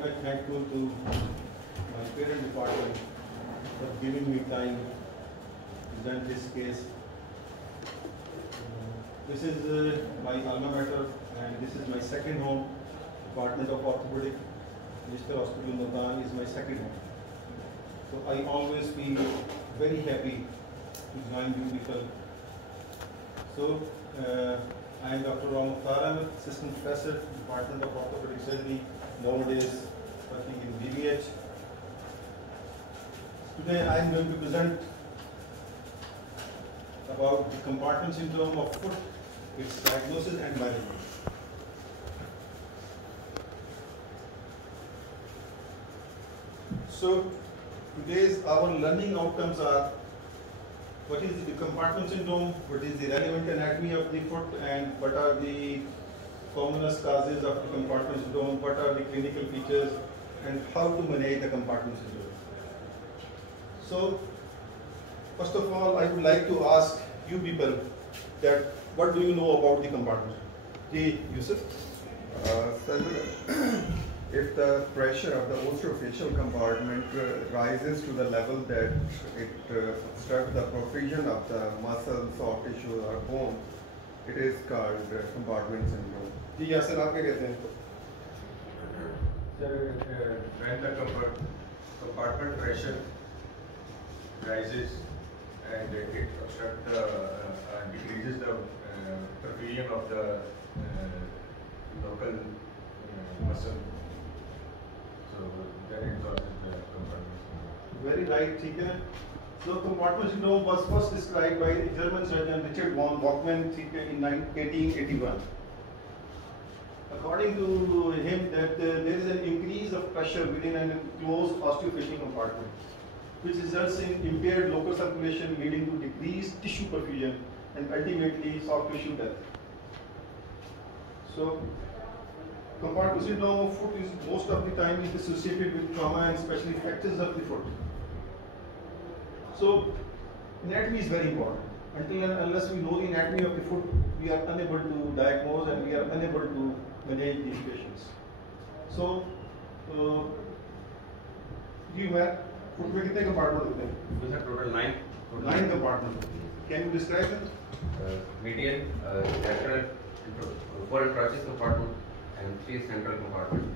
very much thankful to my parent department for giving me time to present this case. This is my alma mater, and this is my second home. Department of Orthopaedic, Nishter Hospital, Multan is my second home. So I always feel very happy to join you people. So I am Dr. Mukhtar, Assistant Professor, Department of Orthopaedic Surgery, nowadays working in BBH. Today I am going to present about the compartment syndrome of foot, its diagnosis and management. So today's our learning outcomes are: what is the compartment syndrome, what is the relevant anatomy of the foot, and what are the commonest causes of the compartment syndrome, what are the clinical features, and how to manage the compartment syndrome. So first of all, I would like to ask you people that what do you know about the compartment? Yusuf? If the pressure of the osseofacial compartment rises to the level that it obstructs the profusion of the muscles, soft tissue or bone, it is called compartment syndrome. जी यासर आप क्या कहते हैं? When the compartment pressure rises and it obstructs the decreases the perfusion of the local muscle. So that it causes the compartment syndrome. Very right, ठीक है. So compartment syndrome was first described by the German surgeon Richard von Wachmann in 1881. According to him, that there is an increase of pressure within an enclosed osteofacial compartment, which results in impaired local circulation, leading to decreased tissue perfusion and ultimately soft tissue death. So compartment syndrome of foot is most of the time is associated with trauma and especially fractures of the foot. So anatomy is very important. Until and unless we know the anatomy of the foot, we are unable to diagnose and we are unable to manage these patients. So जी मैं foot में कितने compartment होते हैं? We have total 9. 9 compartments. Can you describe them? Median, lateral, 4 intraosseous compartment and 3 central compartments.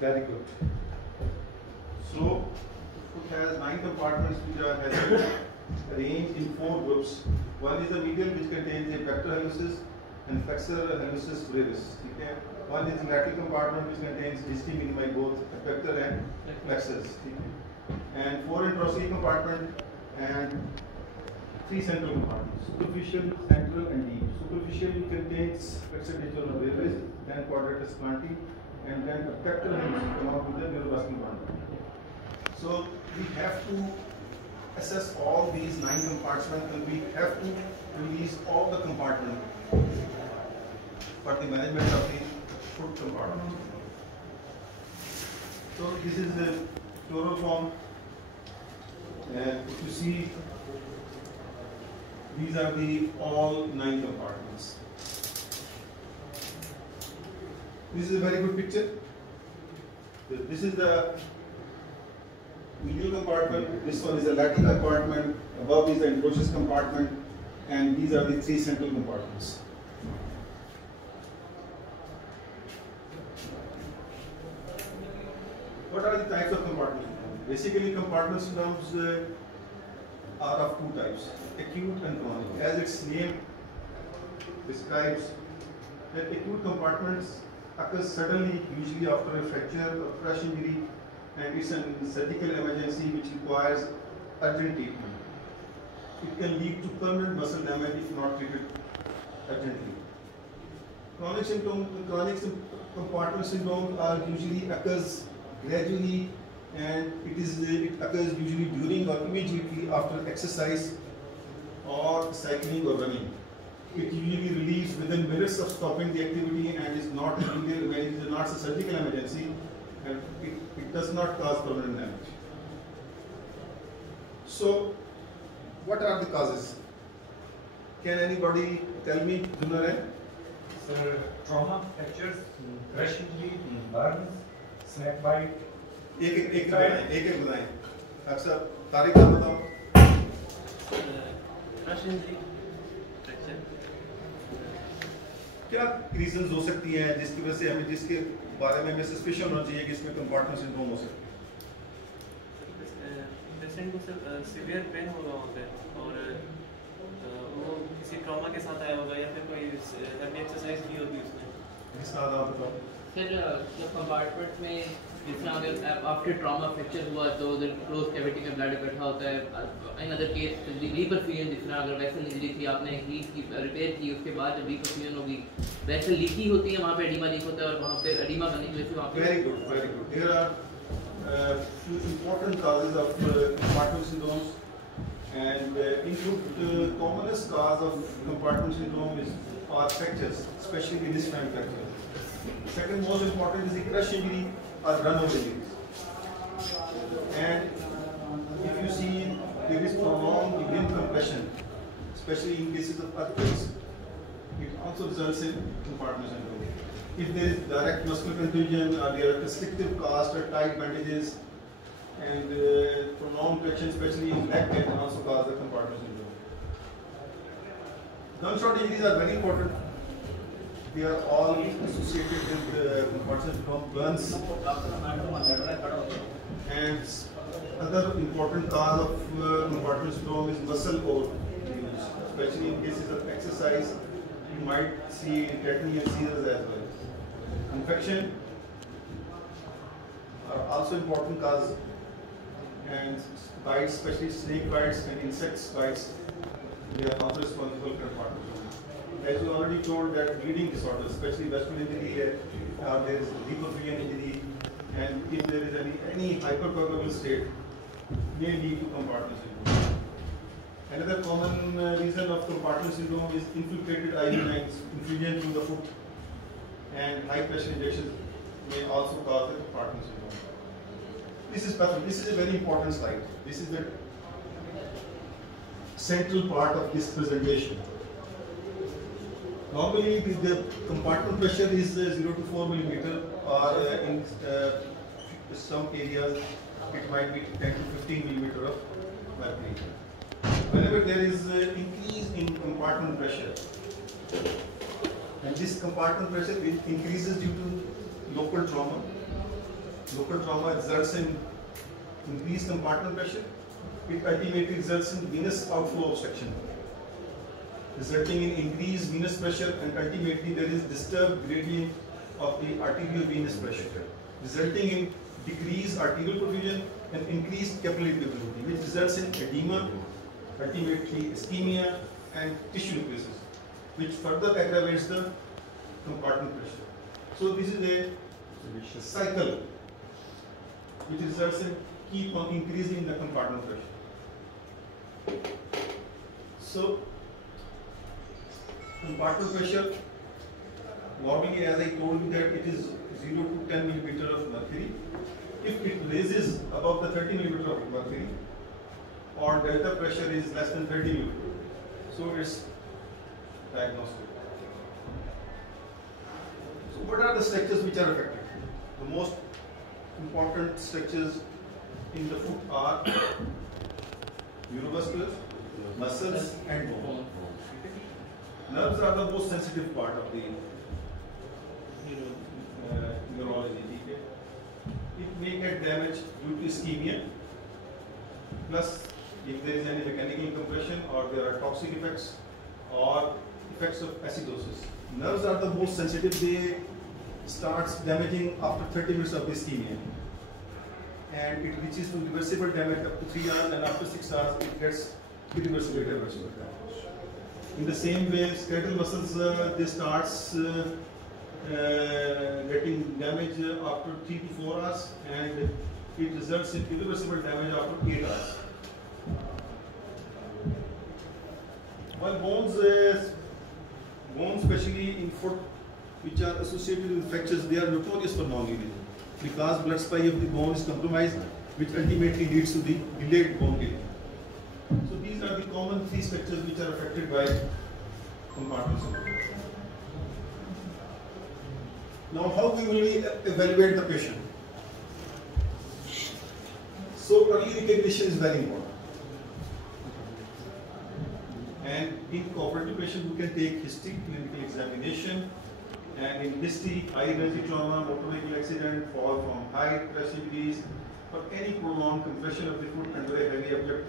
Very good. So foot has 9 compartments which are arranged in 4 groups. One is the medial, which contains the pectoral hallucis and flexor hallucis brevis. Okay? One is the lateral compartment, which contains distinct in my both pector and flexors. Okay? And 4 intraossei compartment and 3 central compartments: superficial, central, and deep. Superficial contains flexor digital brevis, then quadratus planti, and then the pectoral hallucis along with the neurovascular bundle. So we have to assess all these 9 compartments, and we have to release all the compartments for the management of the foot compartment. So this is the floral form, and if you see, these are the all 9 compartments. This is a very good picture. This is the medial compartment, this one is the lateral compartment, above is the intraosseous compartment, and these are the 3 central compartments. What are the types of compartment syndromes? Basically, compartment syndromes are of 2 types, acute and chronic. As its name describes, that acute compartments occurs suddenly, usually after a fracture or crush injury, and it's a surgical emergency which requires urgent treatment. It can lead to permanent muscle damage if not treated urgently. Chronic compartment syndrome are usually occurs gradually, and it occurs usually during or immediately after exercise or cycling or running. It usually relieves within minutes of stopping the activity and is not when it is not a surgical emergency, and it does not cause permanent damage. So, what are the causes? Can anybody tell me, Junare? Trauma, fractures, crush injury, burns, Snake bite. एक बताएं अक्सर तारीख का बताओ। क्या reasons हो सकती हैं जिसकी वजह से हमें जिसके बारे में हमें सस्पिशन होना चाहिए कि इसमें कंपार्टमेंट सिंड्रोम हो सकता है? पेशेंट को सीवियर पेन हो रहा होता है और वो किसी ट्रॉमा के साथ आया होगा या फिर कोई हैवी एक्सरसाइज की होगी उसने। इस तरह आप बताओ। सर जब कंपार्टमेंट में जिस तरह अगर आफ्टर ट्रॉमा फ्रैक्चर हुआ तो उधर क्लोज कैविटी में ब्लड इकट्ठा होता है। इन अदर केस रीपरफ्यूजन जिस तरह अगर वैसल इंजरी थी आपने हीट की रिपेयर की उसके बाद जब रीपरफ्यूजन होगी वैसल लीकी होती है वहाँ पे एडिमा लीक होता है और वहाँ पे एडिमा करने की वजह से वहाँ पे Very good, very good. There are few important causes of compartment syndromes, and include commonest cause of compartment syndrome are fractures, especially the disc fracture. Second most important is the crush injury or run-over injuries. And if you see there is prolonged limb compression, especially in cases of earthquakes, it also results in compartment syndrome. If there is direct muscular contusion or there are restrictive cast or tight bandages, and prolonged traction, especially in leg, can also cause the compartment syndrome. Gunshot injuries are very important. They are all associated with compartment syndrome, burns, and other important cause of compartment syndrome is muscle overuse, especially in cases of exercise. You might see tetany and seizures as well. Infection are also important cause, and bites, especially snake bites and insects bites, they are also responsible for compartment syndrome. As you already told, that bleeding disorders, especially vascular injury, there is reperfusion injury, and if there is any hypercoagulable state, may lead to compartment syndrome. Another common reason of compartment syndrome is infiltrated IV lines, infusion through the foot, and high pressure injections may also cause the compartment syndrome. This is a very important slide. This is the central part of this presentation. Normally the compartment pressure is 0 to 4 millimeter, or in some areas it might be 10 to 15 millimeter of mercury. Whenever there is increase in compartment pressure, and this compartment pressure increases due to local trauma results in increased compartment pressure. It ultimately results in venous outflow obstruction, resulting in increased venous pressure, and ultimately there is disturbed gradient of the arteriovenous pressure, resulting in decreased arterial perfusion and increased capillary permeability, which results in edema, ultimately ischemia and tissue necrosis, which further aggravates the compartment pressure. So this is a cycle which results in keep on increasing the compartment pressure. So compartment pressure, normally, as I told you, that it is 0 to 10 millimeter of mercury. If it raises above the 30 millimeter of mercury, or delta pressure is less than 30 millimeter, so it's diagnostic. So what are the structures which are affected? The most important structures in the foot are neurovascular, muscles and bone. Nerves are the most sensitive part of the neurology. It may get damaged due to ischemia, plus if there is any mechanical compression, or there are toxic effects or effects of acidosis. Nerves are the most sensitive. They starts damaging after 30 minutes of ischemia, and it reaches to reversible damage up to 3 hours, and after 6 hours it gets irreversible damage. In the same way, skeletal muscles they starts getting damage after 3 to 4 hours, and it results in irreversible damage after 8 hours. While bones, especially in foot, which are associated with fractures, they are notorious for non-healing, because blood supply of the bone is compromised, which ultimately leads to the delayed bone healing. So these are the common 3 structures which are affected by compartment syndrome. Now, how we will evaluate the patient? So early recognition is very important. And in cooperative patient, we can take history, clinical examination, and in history, high energy trauma, motor vehicle accident, fall from height, crash injuries, or any prolonged compression of the foot under a heavy object